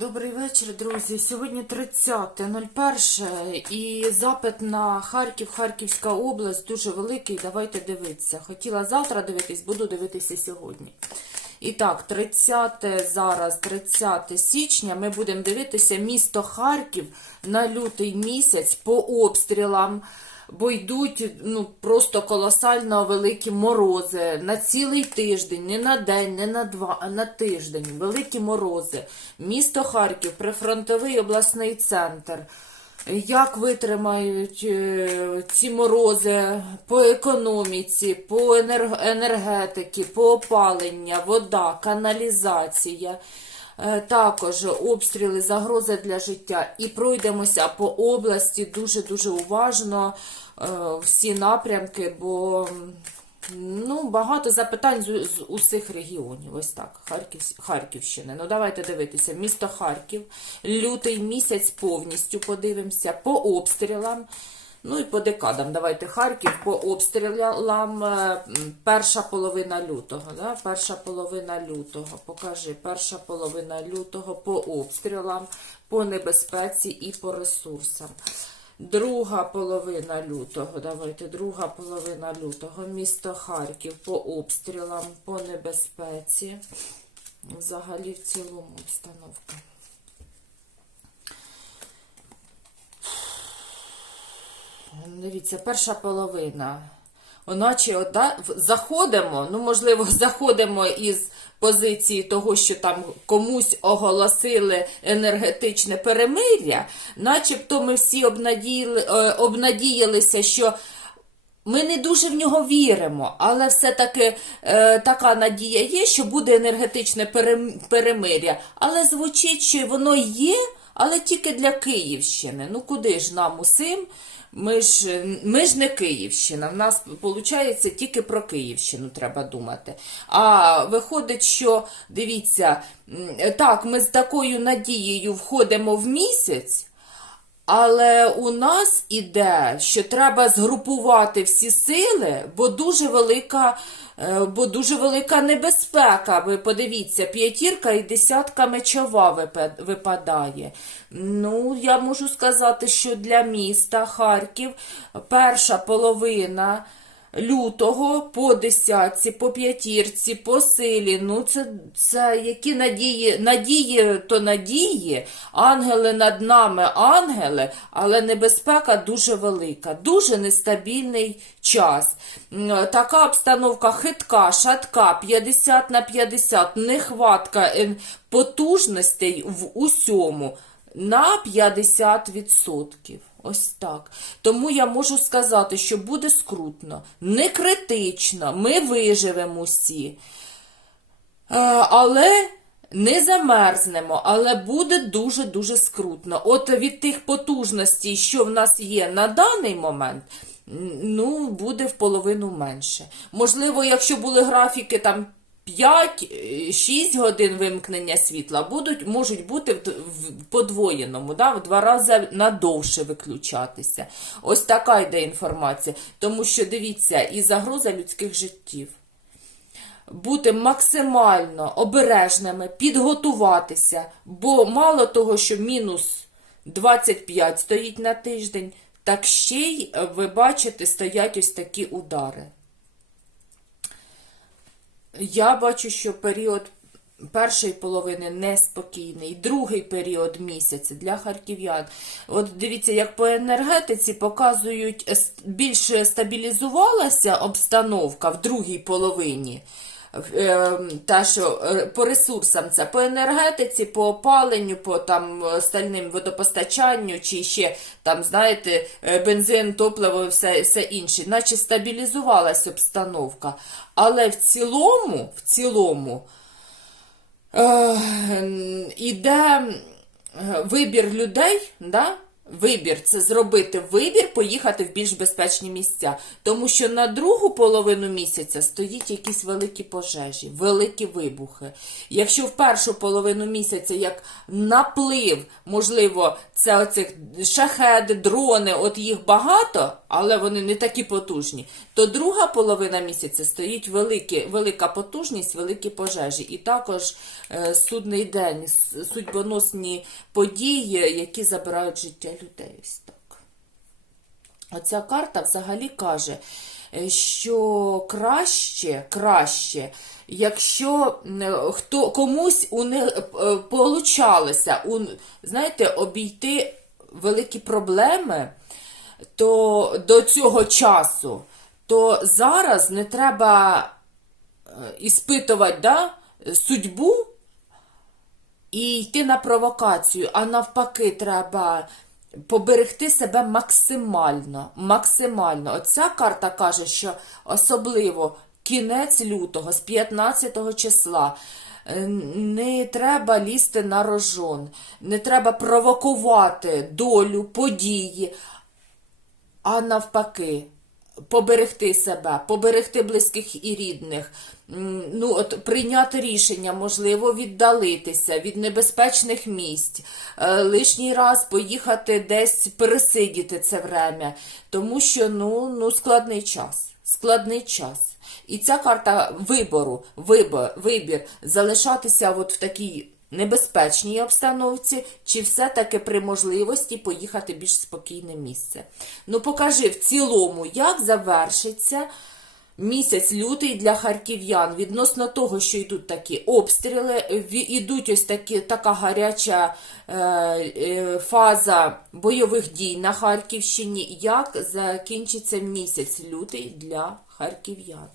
добрий вечір, друзі. Сьогодні 30.01 і запит на Харків, Харківська область дуже великий. Давайте дивитися. Хотіла завтра дивитись, буду дивитися сьогодні. І так, 30 зараз, 30 січня, ми будемо дивитися місто Харків на лютий місяць по обстрілам. Бо йдуть ну, просто колосально великі морози на цілий тиждень, не на день, не на два, а на тиждень. Великі морози. Місто Харків, прифронтовий обласний центр. Як витримають е, ці морози по економіці, по енерг- енергетиці, по опалення, вода, каналізація. Е, Також обстріли, загрози для життя. І пройдемося по області дуже-дуже уважно е, всі напрямки, бо ну, багато запитань з, з усіх регіонів. Ось так, Харків, Харківщини. Ну, давайте дивитися. Місто Харків, лютий місяць повністю подивимося по обстрілам. Ну і по декадам. Давайте Харків по обстрілам. е, Перша половина лютого. Да? Перша половина лютого. Покажи, перша половина лютого по обстрілам, по небезпеці і по ресурсам. Друга половина лютого. Давайте, друга половина лютого. Місто Харків по обстрілам, по небезпеці. Взагалі в цілому обстановка. Дивіться, перша половина. Наче да, заходимо, ну, можливо, заходимо із позиції того, що там комусь оголосили енергетичне перемир'я, начебто ми всі обнадіяли, е, обнадіялися, що ми не дуже в нього віримо, але все-таки е, така надія є, що буде енергетичне перемир'я. Але звучить, що воно є, але тільки для Київщини. Ну куди ж нам усім? Ми ж, ми ж не Київщина. В нас виходить тільки про Київщину треба думати. А виходить, що дивіться, так, ми з такою надією входимо в місяць. Але у нас іде, що треба згрупувати всі сили, бо дуже велика, е, бо дуже велика небезпека. Ви подивіться, п'ятірка і десятка мечова випа- випадає. Ну, я можу сказати, що для міста Харків перша половина лютого по десятці, по п'ятірці, по силі. Ну, це, це які надії, надії то надії, ангели над нами, ангели, але небезпека дуже велика, дуже нестабільний час. Така обстановка хитка, шатка, 50 на 50, нехватка потужностей в усьому на 50%. Ось так. Тому я можу сказати, що буде скрутно, не критично, ми виживемо усі. Е, Але не замерзнемо, але буде дуже-дуже скрутно. От від тих потужностей, що в нас є на даний момент, ну, буде в половину менше. Можливо, якщо були графіки там 5-6 годин вимкнення світла, будуть, можуть бути в, в подвоєному, да, в два рази надовше виключатися. Ось така йде інформація. Тому що дивіться, і загроза людських життів бути максимально обережними, підготуватися, бо мало того, що мінус 25 стоїть на тиждень, так ще й, е, ви бачите, стоять ось такі удари. Я бачу, що період першої половини неспокійний, другий період місяця для харків'ян. От дивіться, як по енергетиці показують, більше більш стабілізувалася обстановка в другій половині. Е, Та, що е, по ресурсам це по енергетиці, по опаленню, по там е, стальним водопостачанню, чи ще там, знаєте, бензин, топливо все, все інше, наче стабілізувалася обстановка. Але в цілому, в цілому, е, іде вибір людей, да? Вибір це зробити вибір, поїхати в більш безпечні місця. Тому що на другу половину місяця стоїть якісь великі пожежі, великі вибухи. Якщо в першу половину місяця як наплив, можливо, це оцих шахеди, дрони, от їх багато, але вони не такі потужні. То друга половина місяця стоїть великі, велика потужність, великі пожежі. І також е, судний день, судьбоносні події, які забирають життя людей. Ось так. Оця карта взагалі каже, е, що краще, краще, якщо е, хто комусь у них е, получалося, у, знаєте, обійти великі проблеми, то до цього часу, то зараз не треба е, іспитувати да, судьбу і йти на провокацію, а навпаки, треба поберегти себе максимально. Максимально. Оця карта каже, що особливо кінець лютого, з 15 числа. е, Не треба лізти на рожон, не треба провокувати долю, події, а навпаки, поберегти себе, поберегти близьких і рідних, ну, от, прийняти рішення, можливо, віддалитися від небезпечних місць, е, лишній раз поїхати десь пересидіти це время, тому що ну, ну, складний час. Складний час. І ця карта вибору, вибор, вибір залишатися от в такій небезпечній обстановці, чи все-таки при можливості поїхати в більш спокійне місце. Ну, покажи в цілому, як завершиться місяць лютий для харків'ян відносно того, що йдуть такі обстріли, ідуть ось такі, така гаряча е, е, фаза бойових дій на Харківщині. Як закінчиться місяць лютий для харків'ян?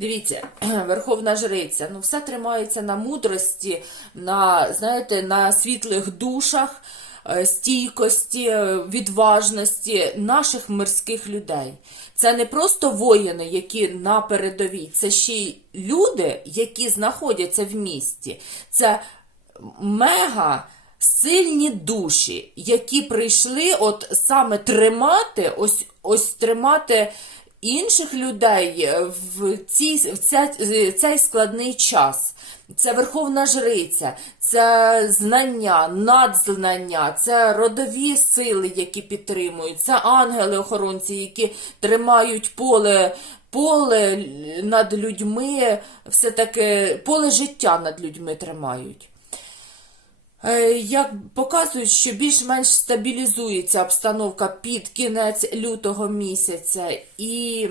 Дивіться, Верховна Жриця, ну все тримається на мудрості, на, знаєте, на світлих душах, е, стійкості, е, відважності наших мирських людей. Це не просто воїни, які на передовій, це ще й люди, які знаходяться в місті. Це мега сильні душі, які прийшли от саме тримати, ось, ось тримати інших людей в, цій, в ця, цей складний час. Це верховна жриця, це знання, надзнання, це родові сили, які підтримують, це ангели-охоронці, які тримають поле, поле над людьми, все таки поле життя над людьми тримають. Е, Як показують, що більш-менш стабілізується обстановка під кінець лютого місяця, і,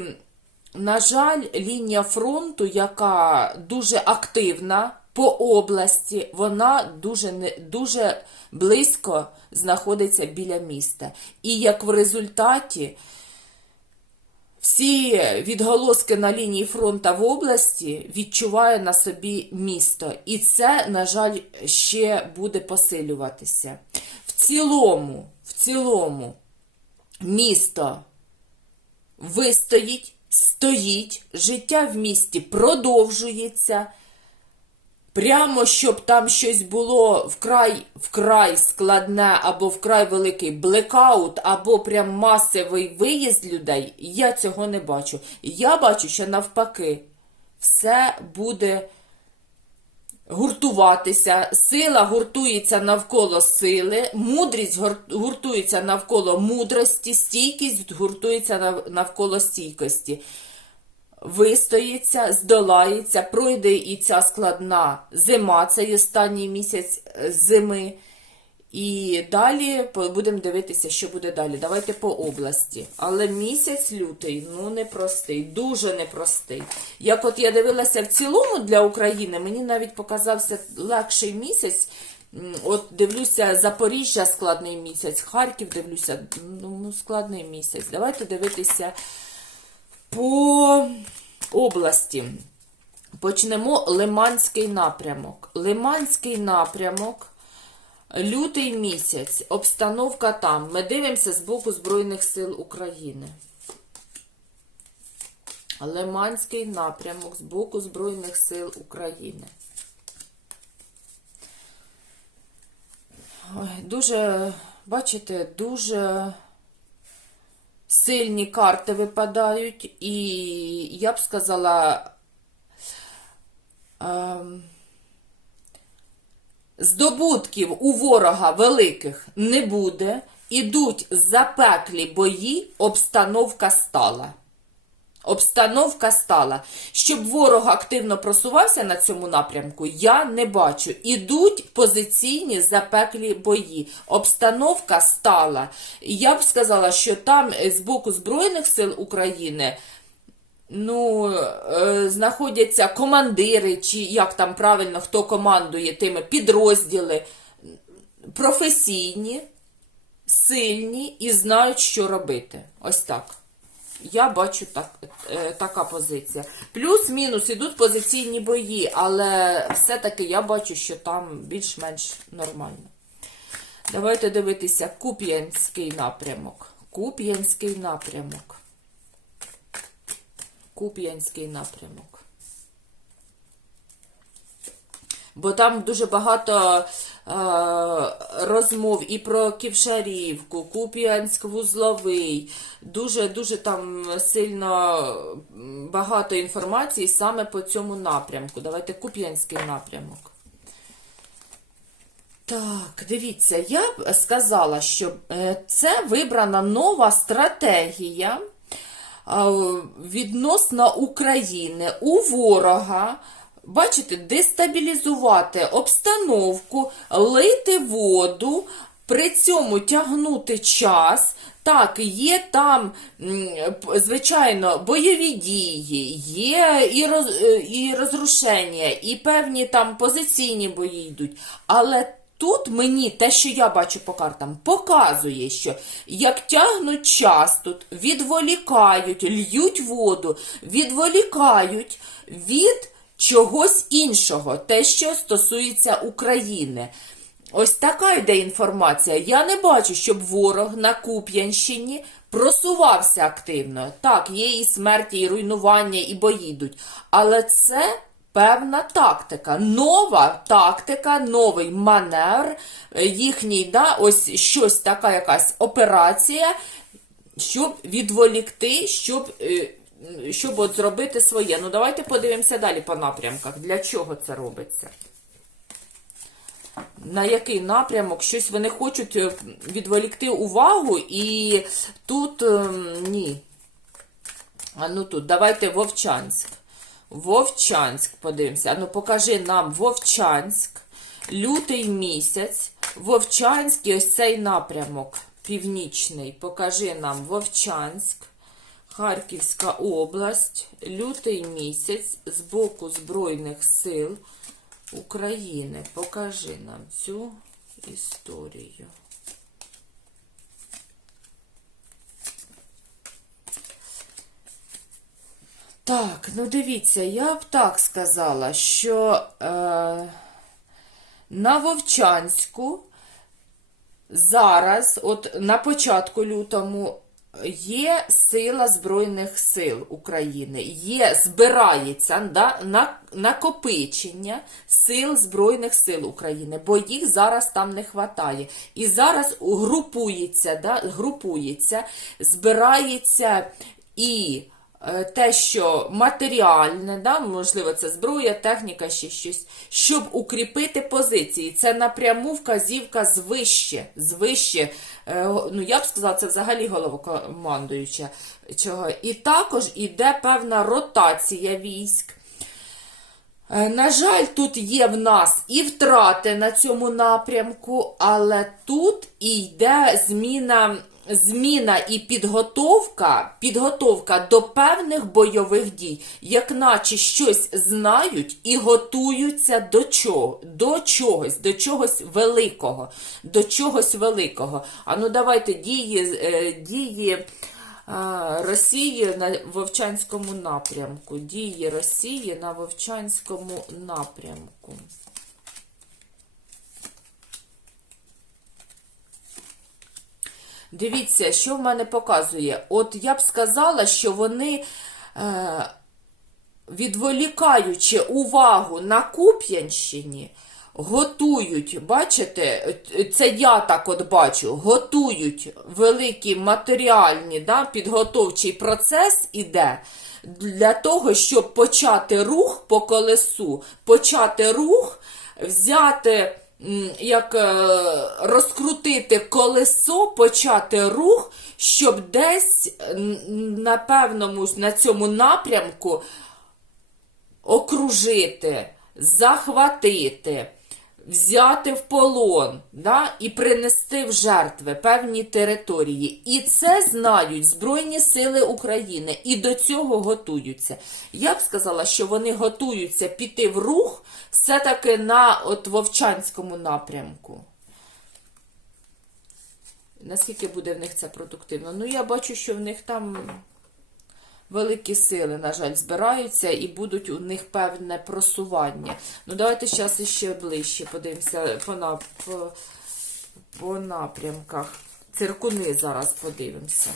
на жаль, лінія фронту, яка дуже активна по області, вона дуже, дуже близько знаходиться біля міста. І як в результаті всі відголоски на лінії фронту в області відчуває на собі місто. І це, на жаль, ще буде посилюватися. В цілому, в цілому, місто вистоїть, стоїть, життя в місті продовжується. Прямо щоб там щось було вкрай вкрай складне або вкрай великий блекаут, або прям масовий виїзд людей, я цього не бачу. Я бачу, що навпаки, все буде гуртуватися, сила гуртується навколо сили, мудрість гуртується навколо мудрості, стійкість гуртується навколо стійкості вистоїться, здолається, пройде і ця складна зима, цей останній місяць е, зими. І далі будемо дивитися, що буде далі. Давайте по області. Але місяць лютий, ну непростий, дуже непростий. Як от я дивилася в цілому для України, мені навіть показався легший місяць. От дивлюся, Запоріжжя складний місяць, Харків дивлюся, ну складний місяць. Давайте дивитися по області. Почнемо Лиманський напрямок. Лиманський напрямок, лютий місяць, обстановка там. Ми дивимося з боку Збройних сил України. Лиманський напрямок з боку Збройних сил України. Ой, дуже, бачите, дуже сильні карти випадають, і я б сказала, ем, здобутків у ворога великих не буде. Ідуть запеклі бої, обстановка стала. Обстановка стала. Щоб ворог активно просувався на цьому напрямку, я не бачу. Ідуть позиційні запеклі бої. Обстановка стала. Я б сказала, що там е, з боку Збройних сил України ну, е, знаходяться командири, чи як там правильно хто командує тими підрозділи, професійні, сильні і знають, що робити. Ось так. Я бачу так, е, така позиція. Плюс-мінус ідуть позиційні бої, але все-таки я бачу, що там більш-менш нормально. Давайте дивитися Куп'янський напрямок. Куп'янський напрямок. Куп'янський напрямок. Бо там дуже багато розмов і про Ківшарівку, Куп'янськ вузловий. Дуже дуже там сильно багато інформації саме по цьому напрямку. Давайте Куп'янський напрямок. Так, дивіться, я б сказала, що е, це вибрана нова стратегія е, відносно України у ворога. Бачите, дестабілізувати обстановку, лити воду, при цьому тягнути час. Так, є там, звичайно, бойові дії, є і, роз, е, і розрушення, і певні там позиційні бої йдуть. Але тут мені те, що я бачу по картам, показує, що як тягнуть час тут, відволікають, льють воду, відволікають від чогось іншого, те, що стосується України. Ось така йде інформація. Я не бачу, щоб ворог на Куп'янщині просувався активно. Так, є і смерті, і руйнування, і бої йдуть. Але це певна тактика, нова тактика, новий маневр, е, їхній, да, ось щось така якась операція, щоб відволікти, щоб. Е, Щоб от зробити своє. Ну, давайте подивимося далі по напрямках. Для чого це робиться? на який напрямок щось вони хочуть е, відволікти увагу, і тут ем, ні. А ну тут, давайте Вовчанськ. Вовчанськ, подивимося. А ну покажи нам Вовчанськ, лютий місяць, Вовчанськ і ось цей напрямок північний. Покажи нам Вовчанськ, Харківська область, лютий місяць з боку Збройних сил. України. Покажи нам цю історію. Так, ну дивіться, я б так сказала, що е, на Вовчанську зараз, от на початку лютому, є сила Збройних сил України, є, збирається да, на, накопичення сил Збройних сил України, бо їх зараз там не вистачає. І зараз групується, да, групується, збирається і те, що матеріальне, да, можливо, це зброя, техніка, ще щось, щоб укріпити позиції. Це напряму вказівка звище, звище. Е, Ну, я б сказала, це взагалі головокомандуюча. Чого. І також іде певна ротація військ. Е, На жаль, тут є в нас і втрати на цьому напрямку, але тут і йде зміна, зміна і підготовка, підготовка до певних бойових дій, як наче щось знають і готуються до чого, до чогось, до чогось великого, до чогось великого. А ну давайте дії, е, дії. Росії на Вовчанському напрямку. Дії Росії на Вовчанському напрямку. Дивіться, що в мене показує. От я б сказала, що вони, е, відволікаючи увагу на Куп'янщині, готують, бачите, це я так от бачу, готують великі матеріальні, да, підготовчий процес іде для того, щоб почати рух по колесу, почати рух, взяти як е, розкрутити колесо, почати рух, щоб десь на певному на цьому напрямку окружити, захватити, взяти в полон да, і принести в жертви певні території. І це знають Збройні Сили України і до цього готуються. Я б сказала, що вони готуються піти в рух все-таки на от Вовчанському напрямку. Наскільки буде в них це продуктивно? Ну, я бачу, що в них там великі сили, на жаль, збираються і будуть у них певне просування. Ну, давайте зараз іще ближче подивимося по, на, по, по напрямках. Циркуни зараз подивимося.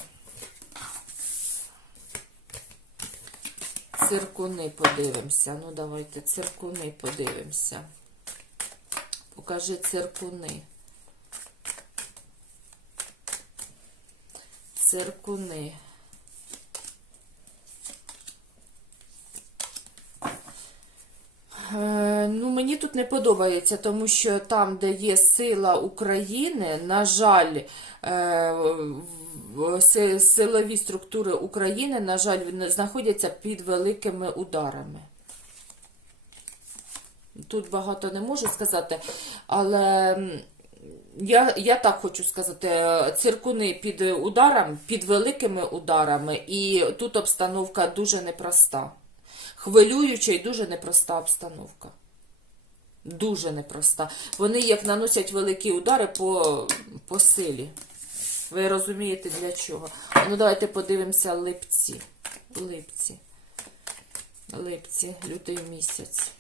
Циркуни подивимося. Ну, давайте циркуни подивимося. Покажи циркуни. Циркуни. Ну, мені тут не подобається, тому що там, де є сила України, на жаль, е, силові структури України, на жаль, знаходяться під великими ударами. Тут багато не можу сказати, але я, я так хочу сказати, е, циркуни під ударом, під великими ударами, і тут обстановка дуже непроста. Хвилююча і дуже непроста обстановка. Дуже непроста. Вони як наносять великі удари по, по силі. Ви розумієте для чого? Ну, давайте подивимося липці. Липці. Липці, лютий місяць.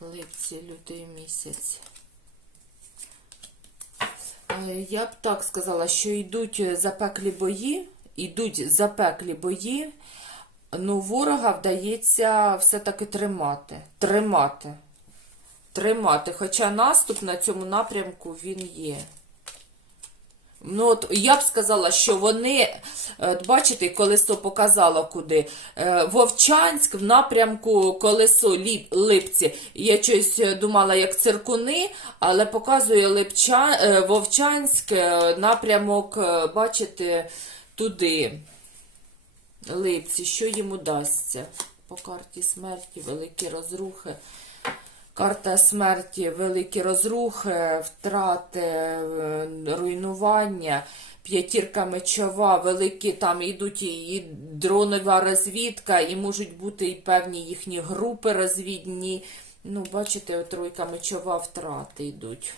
Липці, лютий місяць. Е, Я б так сказала, що йдуть запеклі бої, йдуть запеклі бої, ну ворога вдається все-таки тримати. Тримати. Тримати. Хоча наступ на цьому напрямку він є. Ну, от я б сказала, що вони, е, бачите, колесо показало куди. Е, Вовчанськ в напрямку колесо Липці. Я щось е, думала, як циркуни, але показує Липча, Вовчанськ напрямок, бачите, туди. Липці. Що їм удасться? По карті смерті, великі розрухи. Карта смерті, великі розрухи, втрати, е, руйнування, п'ятірка мечова, великі там йдуть і, дронова розвідка, і можуть бути і певні їхні групи розвідні. Ну, бачите, тройка мечова втрати йдуть.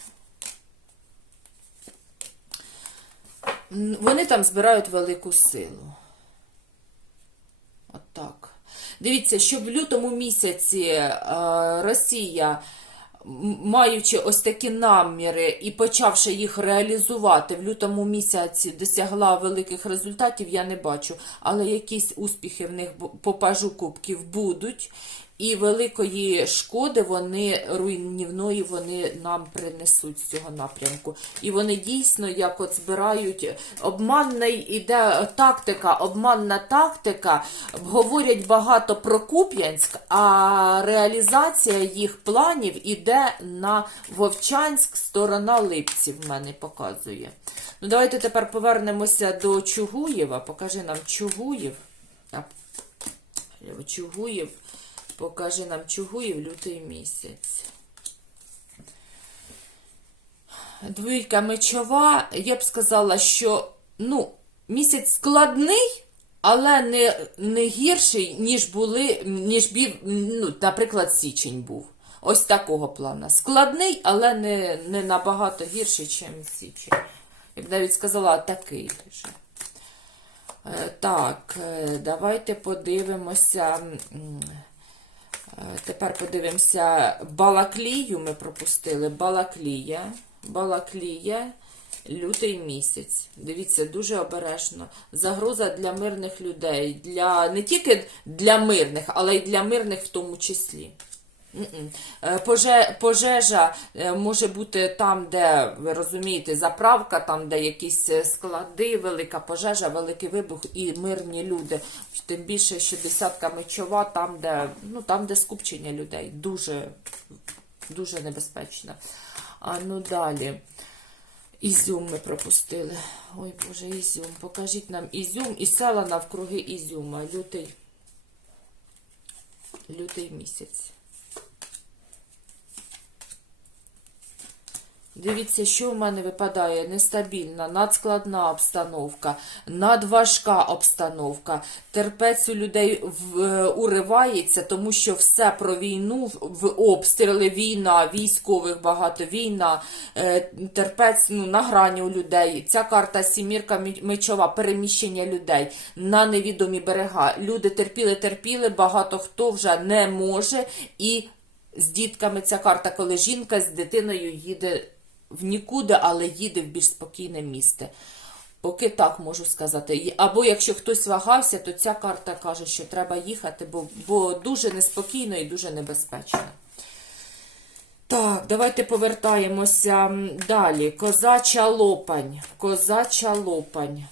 Вони там збирають велику силу. Отак. Дивіться, що в лютому місяці е, Росія, маючи ось такі наміри і почавши їх реалізувати, в лютому місяці досягла великих результатів, я не бачу. Але якісь успіхи в них попажу по пажу кубків будуть. І великої шкоди вони руйнівної вони нам принесуть з цього напрямку. І вони дійсно як от збирають обманна іде тактика, обманна тактика. Говорять багато про Куп'янськ, а реалізація їх планів іде на Вовчанськ, сторона Липців мене показує. Ну давайте тепер повернемося до Чугуєва. Покажи нам Чугуєв. Чугуєв. Покажи нам Чугуїв лютий місяць. Двійка мечова, я б сказала, що ну, місяць складний, але не, не гірший, ніж були, ніж бів, ну, наприклад, січень був. Ось такого плана. Складний, але не, не набагато гірший, ніж січень. Я б навіть сказала, такий лише. Е, Так, е, давайте подивимося. Е, Тепер подивимося Балаклію. Ми пропустили. Балаклія. Балаклія. Лютий місяць. Дивіться, дуже обережно. Загроза для мирних людей. Для, не тільки для мирних, але й для мирних в тому числі. Е, поже- Пожежа е, може бути там, де ви розумієте, заправка, там, де якісь е, склади, велика пожежа, великий вибух і мирні люди. Тим більше, що десятка мечова, там, де, ну, там, де скупчення людей. Дуже, дуже небезпечно. А ну далі. Ізюм ми пропустили. Ой Боже, Ізюм. Покажіть нам Ізюм і села навкруги Ізюма. Лютий. Лютий місяць. Дивіться, що в мене випадає нестабільна, надскладна обстановка, надважка обстановка. Терпець у людей в, е, уривається, тому що все про війну, в обстріли, війна, військових багато, війна, е, терпець ну, на грані у людей. Ця карта сімірка мечова, переміщення людей на невідомі берега. Люди терпіли, терпіли, багато хто вже не може і з дітками ця карта, коли жінка з дитиною їде в нікуди, але їде в більш спокійне місце. Поки так можу сказати. Або якщо хтось вагався, то ця карта каже, що треба їхати, бо, бо дуже неспокійно і дуже небезпечно. Так, давайте повертаємося далі. Козача лопань. Козача лопань.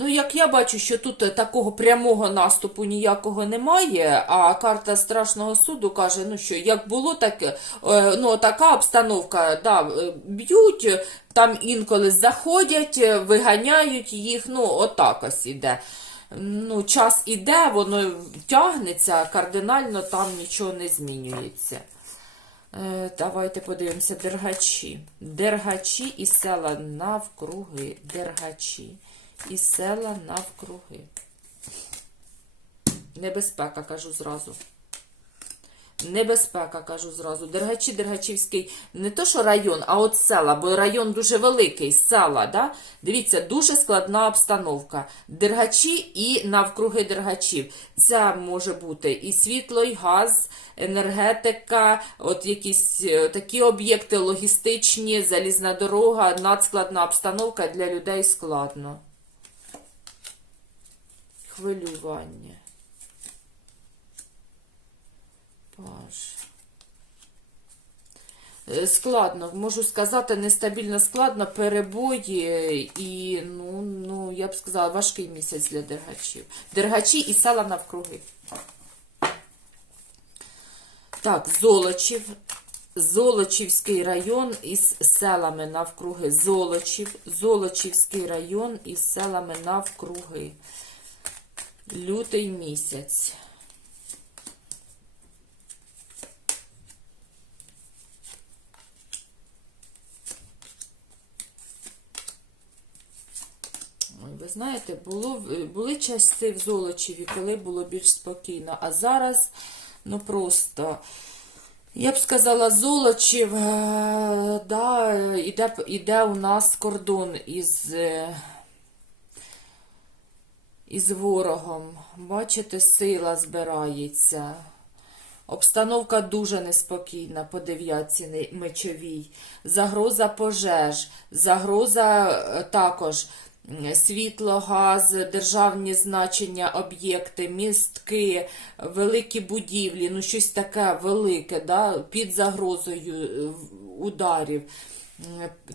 Ну, як я бачу, що тут е, такого прямого наступу ніякого немає, а карта страшного суду каже, ну що, як було, так е, ну, така обстановка, да, е, б'ють, там інколи заходять, виганяють їх, ну, отак ось іде. Ну, час іде, воно тягнеться, кардинально там нічого не змінюється. Давайте подивимося дергачі. Дергачі і села навкруги. Дергачі і села навкруги. Небезпека, кажу зразу. Небезпека, кажу зразу. Дергачі, Дергачівський, не то що район, а от села, бо район дуже великий, села, да? Дивіться, дуже складна обстановка. Дергачі і навкруги дергачів. Це може бути і світло, і газ, енергетика, от якісь е, такі об'єкти логістичні, залізна дорога, надскладна обстановка для людей складно. Хвилювання. Паш. Е, Складно, можу сказати, нестабільно складно, перебої і, ну, ну, я б сказала, важкий місяць для дергачів. Дергачі і села навкруги. Так, Золочів. Золочівський район із селами навкруги. Золочів. Золочівський район із селами навкруги. Лютий місяць. Ви знаєте, було, були часи в Золочеві, коли було більш спокійно. А зараз, ну просто, я б сказала, Золочів, е, да, іде, іде у нас кордон із, е, із ворогом. Бачите, сила збирається. Обстановка дуже неспокійна по дев'ятці мечовій. Загроза пожеж, загроза е, також світло, газ, державні значення, об'єкти, містки, великі будівлі, ну щось таке велике, да, під загрозою е, ударів.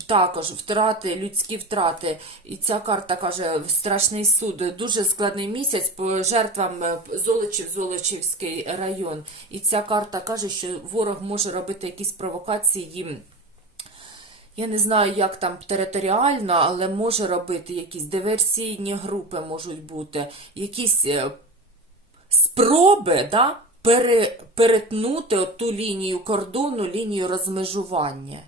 Також втрати, людські втрати. І ця карта каже страшний суд. Дуже складний місяць по жертвам е, Золочів, Золочівський район. І ця карта каже, що ворог може робити якісь провокації. Я не знаю, як там територіально, але може робити якісь диверсійні групи можуть бути, якісь е, спроби да, перетнути ту лінію кордону, лінію розмежування.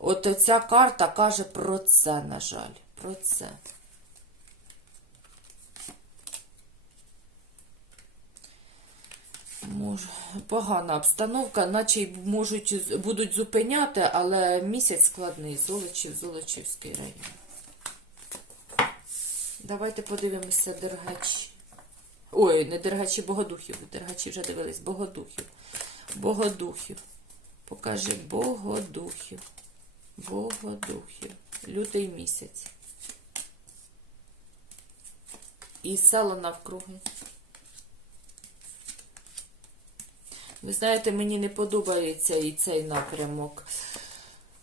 От ця карта каже про це, на жаль, про це. Погана обстановка, наче можуть будуть зупиняти, але місяць складний. Золочів, Золочівський район. Давайте подивимося дергачі. Ой, не дергачі, богодухів. Дергачі вже дивились. Богодухів. Богодухів. Покажи богодухів. Богодухів. Лютий місяць. і сало навкруги. Ви знаєте, мені не подобається і цей напрямок.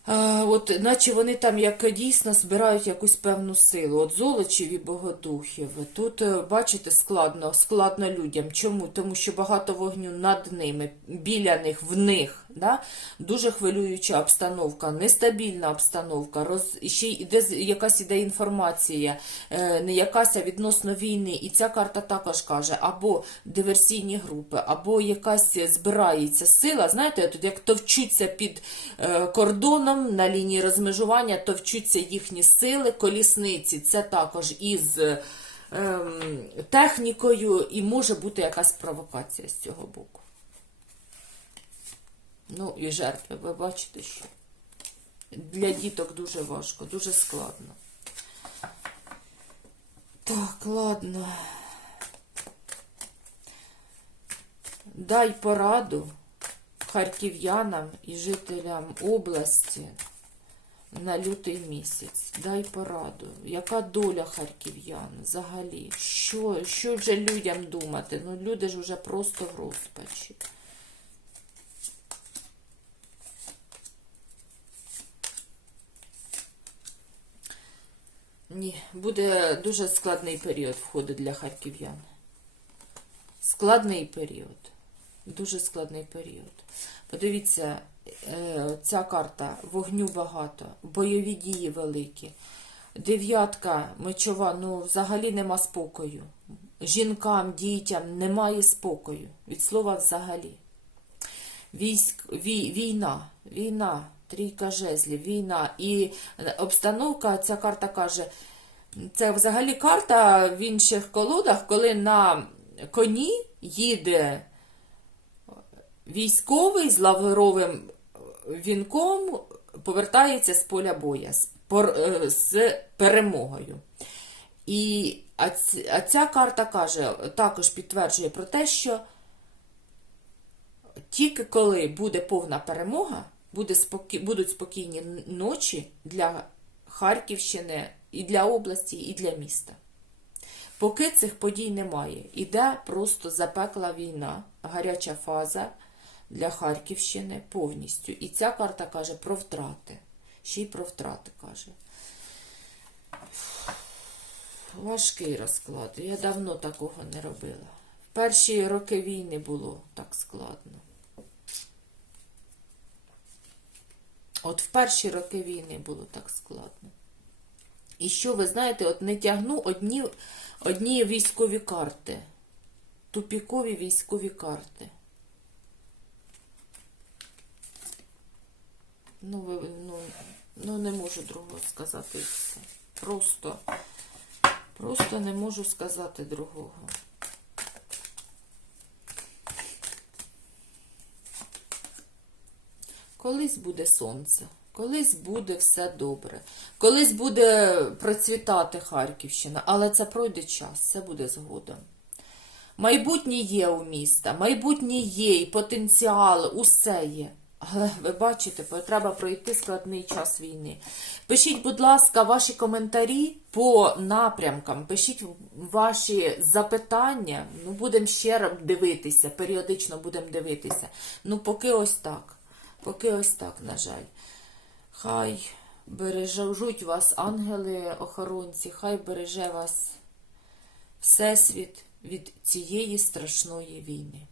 От, наче вони там як дійсно збирають якусь певну силу. От золочів і богодухів. Тут, е, бачите, складно, складно людям. Чому? Тому що багато вогню над ними, біля них, в них. Да? Дуже хвилююча обстановка, нестабільна обстановка, роз... ще й іде з- якась іде інформація, е, не якась а відносно війни. І ця карта також каже, або диверсійні групи, або якась збирається сила. Знаєте, тут як товчуться під е, кордоном на лінії розмежування, товчуться їхні сили, колісниці. Це також із ем, технікою, і може бути якась провокація з цього боку. Ну і жертви, ви бачите, що для діток дуже важко, дуже складно. Так, ладно. Дай пораду харків'янам і жителям області на лютий місяць. Дай пораду. Яка доля харків'ян взагалі? Що, що вже людям думати? Ну, люди ж вже просто в розпачі. Ні, буде дуже складний період входу для харків'ян. Складний період. Дуже складний період. Подивіться, е, ця карта вогню багато, бойові дії великі. Дев'ятка мечова, ну взагалі нема спокою. Жінкам, дітям немає спокою. Від слова взагалі. Військ, вій, війна, війна, трійка жезлів, війна. І обстановка, ця карта каже, це взагалі карта в інших колодах, коли на коні їде військовий з лавровим вінком повертається з поля боя з, е, перемогою. І а, ця карта каже, також підтверджує про те, що тільки коли буде повна перемога, буде спокі... будуть спокійні ночі для Харківщини і для області, і для міста. Поки цих подій немає, іде просто запекла війна, гаряча фаза для Харківщини повністю. І ця карта каже про втрати. Ще й про втрати каже. Важкий розклад. Я давно такого не робила. В перші роки війни було так складно. От в перші роки війни було так складно. І що ви знаєте, от не тягну одні, одні військові карти. Тупікові військові карти. Ну, ви, ну, ну не можу другого сказати все. Просто, просто не можу сказати другого. Колись буде сонце, колись буде все добре, колись буде процвітати Харківщина, але це пройде час, це буде згодом. Майбутнє є у міста, майбутнє є, і потенціал, усе є. Але ви бачите, треба пройти складний час війни. Пишіть, будь ласка, ваші коментарі по напрямкам, пишіть ваші запитання. Ну, будемо ще дивитися, періодично будемо дивитися. Ну, поки ось так. Поки ось так, на жаль. Хай бережуть вас ангели-охоронці, хай береже вас Всесвіт від цієї страшної війни.